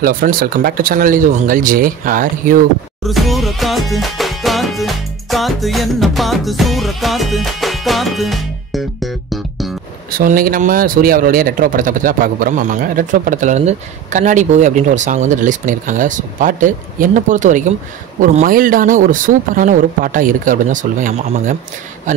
Hello friends, welcome back to channel. இது உங்கள் JRU. ஒரு சூற காத்து காத்து காத்து என்ன பார்த்து சூற காத்து காத்து. ஸோ இன்றைக்கி நம்ம சூர்யா அவருடைய ரெட்ரோ படத்தை பற்றி தான் பார்க்க போகிறோம். ஆமாங்க, ரெட்ரோ படத்துலேருந்து கண்ணாடி பூவி அப்படின்ற ஒரு சாங் வந்து ரிலீஸ் பண்ணியிருக்காங்க. ஸோ பாட்டு என்னை பொறுத்த வரைக்கும் ஒரு மைல்டான ஒரு சூப்பரான ஒரு பாட்டாக இருக்குது அப்படின்னு தான் சொல்லுவேன். ஆமாங்க,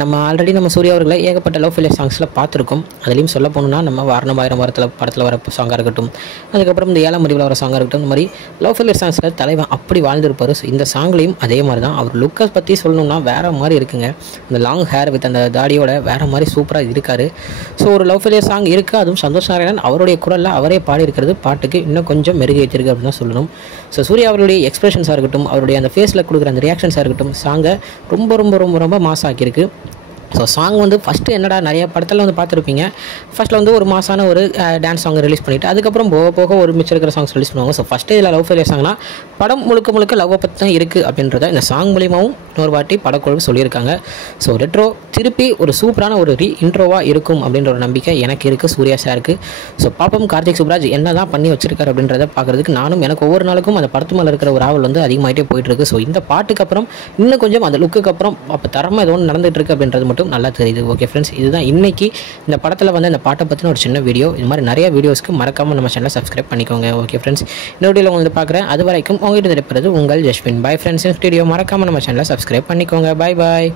நம்ம ஆல்ரெடி நம்ம சூர்யா அவர்களை ஏகப்பட்ட லவ் ஃபெயிலியர் சாங்ஸில் பார்த்துருக்கோம். அதுலேயும் சொல்ல போகணுன்னா நம்ம வாரணம் ஆயிரம் வாரத்தில் படத்தில் வர சாங்காக இருக்கட்டும், அதுக்கப்புறம் இந்த ஏழாம் அறிவில் வர சாங்காக இருக்கட்டும், இந்த மாதிரி லவ் ஃபெயிலியர் சாங்ஸில் தலைவன் அப்படி வாழ்ந்துருப்பார். ஸோ இந்த சாங்லேயும் அதே மாதிரி தான். அவர் லுக்கை பற்றி சொல்லணுன்னா வேறு மாதிரி இருக்குங்க. இந்த லாங் ஹேர் வித் அந்த தாடியோட வேறு மாதிரி சூப்பராக இருக்கார். ஸோ ஒரு லவ் ஃபெயிலியர் சாங் இருக்குது, அதுவும் சந்தோஷ் நாராயணன் அவருடைய குரலில் அவரே பாடியிருக்கிறது பாட்டுக்கு இன்னும் கொஞ்சம் மெருகேற்றிருக்கு அப்படின்னு தான் சொல்லணும். ஸோ சூர்யா அவருடைய எக்ஸ்பிரஷன்ஸாக இருக்கட்டும், அவருடைய அந்த ஃபேஸில் கொடுக்குற அந்த ரியாக்ஷன்ஸாக இருக்கட்டும், சாங்கை ரொம்ப ரொம்ப ரொம்ப ரொம்ப மாசாக்கியிருக்கு. ஸோ சாங் வந்து ஃபஸ்ட்டு என்னடா நிறைய படத்தில் வந்து பார்த்துருப்பீங்க, ஃபஸ்ட்டில் வந்து ஒரு மாசான ஒரு டான்ஸ் சாங் ரிலீஸ் பண்ணிவிட்டு அதுக்கப்புறம் போக போக ஒரு மிச்சம் இருக்கிற சாங்ஸ் ரிலீஸ் பண்ணுவாங்க. ஸோ ஃபஸ்ட்டு இதில் லவ் ஃபெயிலியர் சாங்னா படம் முழுக்க முழுக்க லவ்வை பற்றி தான் இருக்குது அப்படின்றத இந்த சாங் மூலியமாகவும் இன்னொரு வாட்டி படக்குழு சொல்லியிருக்காங்க. ஸோ ரெட்ரோ திருப்பி ஒரு சூப்பரான ஒரு இன்ட்ரோவாக இருக்கும் அப்படின்ற ஒரு நம்பிக்கை எனக்கு இருக்குது சூர்யா சாருக்கு. ஸோ பாப்பம் கார்த்திக் சுப்ராஜ் என்ன தான் பண்ணி வச்சிருக்காரு அப்படின்றத பார்க்குறதுக்கு நானும் எனக்கு ஒவ்வொரு நாளுக்கும் அந்த படத்து மேலே இருக்கிற ஒரு ஆவல் வந்து அதிகமாகிட்டே போயிட்டுருக்கு. ஸோ இந்த பாட்டுக்கு அப்புறம் இன்னும் கொஞ்சம் அந்த லுக்குக்கு அப்புறம் அப்போ தரமாக ஏதோ ஒன்று நடந்துகிட்டு இருக்குது அப்படின்றது மட்டும் நல்லா தெரியுது. ஓகே ஃப்ரெண்ட்ஸ், இதுதான் இன்றைக்கி இந்த படத்தில் வந்து இந்த பாட்டை பற்றின ஒரு சின்ன வீடியோ. இது மாதிரி நிறைய வீடியோஸ்க்கு மறக்காமல் நம்ம சேனலை சப்ஸ்கிரைப் பண்ணிக்கோங்க. ஓகே ஃப்ரெண்ட்ஸ், இந்த வீடியோவில் வந்து பார்க்குறேன். அது வரைக்கும் உங்கள்கிட்ட இருப்பது உங்கள் ஜஸ்வின். பை ஃப்ரெண்ட்ஸ், வீடியோ மறக்காமல் நம்ம சேனலை சப்ஸ்கிரைப் பண்ணிக்கோங்க. பாய் பாய்.